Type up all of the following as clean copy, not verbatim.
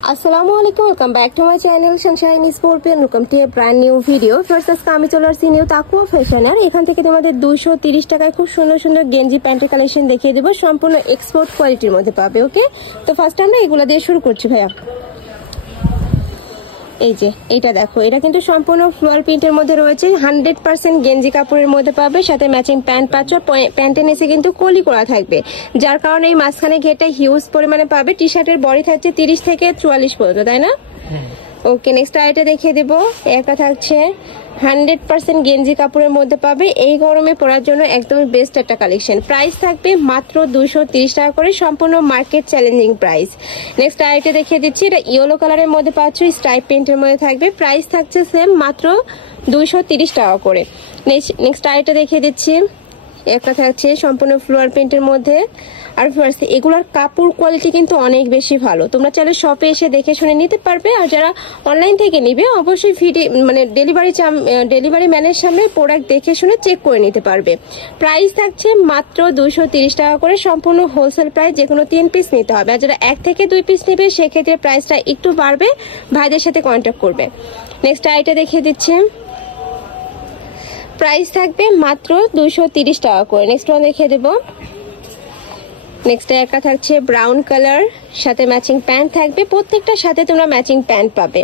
আসসালামু আলাইকুম, welcome back to my channel Sunshine scorpion. Welcome to A brand new video. First আজকে আমি চলে আসছি নিউ তাকুয়া ফ্যাশনের। এখান থেকে তোমাদের 230 টাকায় খুব সুন্দর সুন্দর গেঞ্জি প্যান্টের কালেকশন দেখিয়ে দেবো, সম্পূর্ণ এক্সপোর্ট কোয়ালিটির মধ্যে পাবে। ওকে, তো ফার্স্ট আমরা এগুলো দিয়ে শুরু করছি ভাইয়া। এই যে এটা দেখো, এটা কিন্তু সম্পূর্ণ ফ্লোয়ার প্রিন্টের মধ্যে রয়েছে, 100% গেঞ্জি কাপড়ের মধ্যে পাবে, সাথে ম্যাচিং প্যান্ট পাচ্ছ। প্যান্টের নিচে কিন্তু কলি করা থাকবে, যার কারণে এই মাঝখানে ঘেরটা হিউজ পরিমাণে পাবে। টি শার্টের বডি থাকছে 30 থেকে 44 পর্যন্ত, তাই না? ওকে, নেক্সট আইটা দেখিয়ে দেবো। একটা থাকছে 100% গেঞ্জি কাপড়ের মধ্যে পাবে, এই গরমে পরার জন্য একদমই বেস্ট একটা কালেকশন। প্রাইস থাকবে মাত্র 230 টাকা করে, সম্পূর্ণ মার্কেট চ্যালেঞ্জিং প্রাইস। নেক্সট আইটা দেখিয়ে দিচ্ছি, এটা ইয়েলো কালারের মধ্যে পাচ্ছ, স্ট্রাইপ প্রিন্টের মধ্যে থাকবে। প্রাইস থাকছে সেম, মাত্র 230 টাকা করে। নেক্সট আইটা দেখিয়ে দিচ্ছি, একটা থাকছে সম্পূর্ণ ফ্লোয়ার প্রিন্টের মধ্যে। আর এগুলোর কাপড় কোয়ালিটি কিন্তু অনেক বেশি ভালো, তোমরা চাইলে শপে এসে দেখে শুনে নিতে পারবে। আর যারা অনলাইন থেকে নিবে অবশ্যই ডেলিভারি ম্যানের সামনে প্রোডাক্ট দেখে শুনে চেক করে নিতে পারবে। প্রাইস থাকছে মাত্র 230 টাকা করে, সম্পূর্ণ হোলসেল প্রাইস। যে কোনো 3 পিস নিতে হবে, আর যারা 1 থেকে 2 পিস নেবে সেক্ষেত্রে প্রাইসটা একটু বাড়বে, ভাইদের সাথে কন্ট্যাক্ট করবে। নেক্সট আইটা দেখিয়ে দিচ্ছি, প্রাইস থাকবে মাত্র 230 টাকা করে। নেক্সট ওয়ান দেখিয়ে দেবো। নেক্সট একটা থাকছে ব্রাউন কালার, সাথে ম্যাচিং প্যান্ট থাকবে, প্রত্যেকটার সাথে তোমরা ম্যাচিং প্যান্ট পাবে।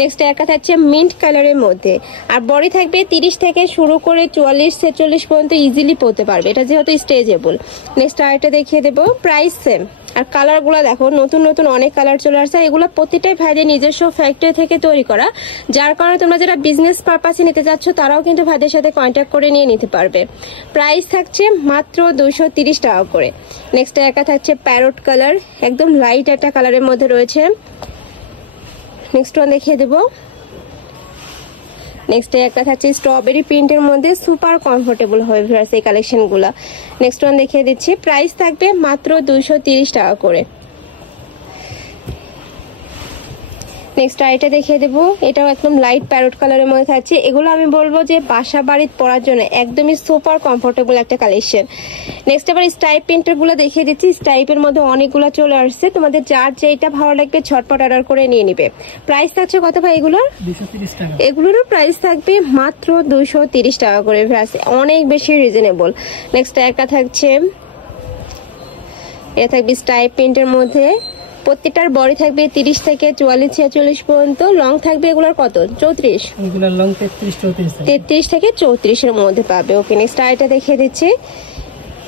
নেক্সট একটা থাকছে মিন্ট কালারের মধ্যে, আর বডি থাকবে 30 থেকে শুরু করে 44-46 পর্যন্ত ইজিলি পরতে পারবে, এটা যেহেতু স্ট্রেচেবল। নেক্সট আরেকটা দেখিয়ে দেবো, প্রাইস সেম। আর কালার গুলো দেখো, নতুন নতুন অনেক কালার চলে আসছে। এগুলো প্রতিটাই ভাইদের নিজস্ব ফ্যাক্টরি থেকে তৈরি করা, যার কারণে তোমরা যারা বিজনেস পারপাসে নিতে যাচ্ছ তারাও কিন্তু ভাইদের সাথে কন্ট্যাক্ট করে নিয়ে নিতে পারবে। প্রাইস থাকছে মাত্র 230 টাকা করে। নেক্সট একটা থাকছে প্যারট কালার, একদম লাইট একটা কালারের মধ্যে রয়েছে। নেক্সট ওয়ান দেখিয়ে দেবো। নেক্সট একটা থাকছে স্ট্রবেরি প্রিন্টের মধ্যে, সুপার কমফোর্টেবল হবে এই কালেকশন গুলা। নেক্সট ওয়ান দেখিয়ে দিচ্ছি, প্রাইস থাকবে মাত্র 230 টাকা করে। নেক্সট আইটা দেখিয়ে দেবো, এটাও একদম লাইট প্যারট কালারের মধ্যে থাকছে। এগুলো আমি বলবো যে বাসা বাড়িতে পরার জন্য একদমই সুপার কমফোর্টেবল একটা কালেকশন। নেক্সট আবার স্টাইপ প্রিন্টার গুলো দেখিয়ে দিচ্ছি, স্টাইপের মধ্যে অনেকগুলো চলে আসছে, তোমাদের যার যেটা ভালো লাগবে ঝটপট অর্ডার করে নিয়ে নিবে। প্রাইস থাকছে কত ভাই এগুলোর? 230 টাকা। এগুলোরও প্রাইস থাকবে মাত্র 230 টাকা করে, অনেক বেশি রিজনেবল। নেক্সট একটা থাকছে, এটা থাকবে স্টাইপ প্রিন্টের মধ্যে, প্রত্যেকটার বডি থাকবে 30 থেকে 44-46 পর্যন্ত, লং থাকবে এগুলোর কত? 34, এগুলোর লং 33 থেকে 34 এর মধ্যে পাবে। ওকে, নেক্সট আইটা দেখিয়ে দিচ্ছি,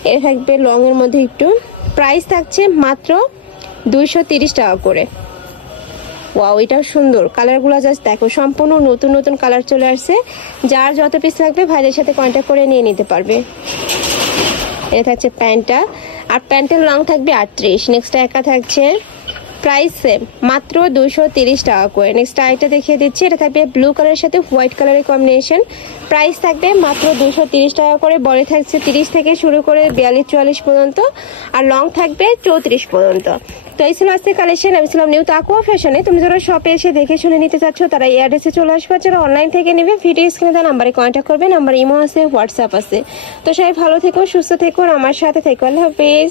এটা থাকবে লং এর মধ্যে একটু। প্রাইস থাকছে মাত্র 230 টাকা করে। ওয়াও, এটাও সুন্দর, কালারগুলো জাস্ট দেখো, সম্পূর্ণ নতুন নতুন কালার চলে আসছে। যার যত পিস লাগবে ভাইদের সাথে কন্ট্যাক্ট করে নিয়ে নিতে পারবে। এটা থাকছে প্যান্টটা, আর প্যান্টের লং থাকবে 38। নেক্সট একা থাকছে, প্রাইস সেম, মাত্র 230 টাকা করে। নেক্সট আইটা দেখিয়ে দিচ্ছি, এটা থাকবে ব্লু কালারের সাথে হোয়াইট কালারের কম্বিনেশন। প্রাইস থাকবে মাত্র 230 টাকা করে, বডি থাকছে 30 থেকে শুরু করে 42-44 পর্যন্ত, আর লং থাকবে 34 পর্যন্ত। তো এই ছিল আজকে কালেকশন। আমি ছিলাম নিউ তাকুয়া ফ্যাশনে। তুমি যারা শপে এসে দেখে শুনে নিতে চাচ্ছ তারা এই অ্যাড্রেসে চলে আসবে, যারা অনলাইন থেকে নেবে ভিডিও স্ক্রিনে দেওয়া নাম্বারে কন্ট্যাক্ট করবে। নাম্বার ইমো আছে, হোয়াটসঅ্যাপ আছে। তো সবাই ভালো থেকো, সুস্থ থেকো, আমার সাথে থেকো। আল্লাহ হাফেজ।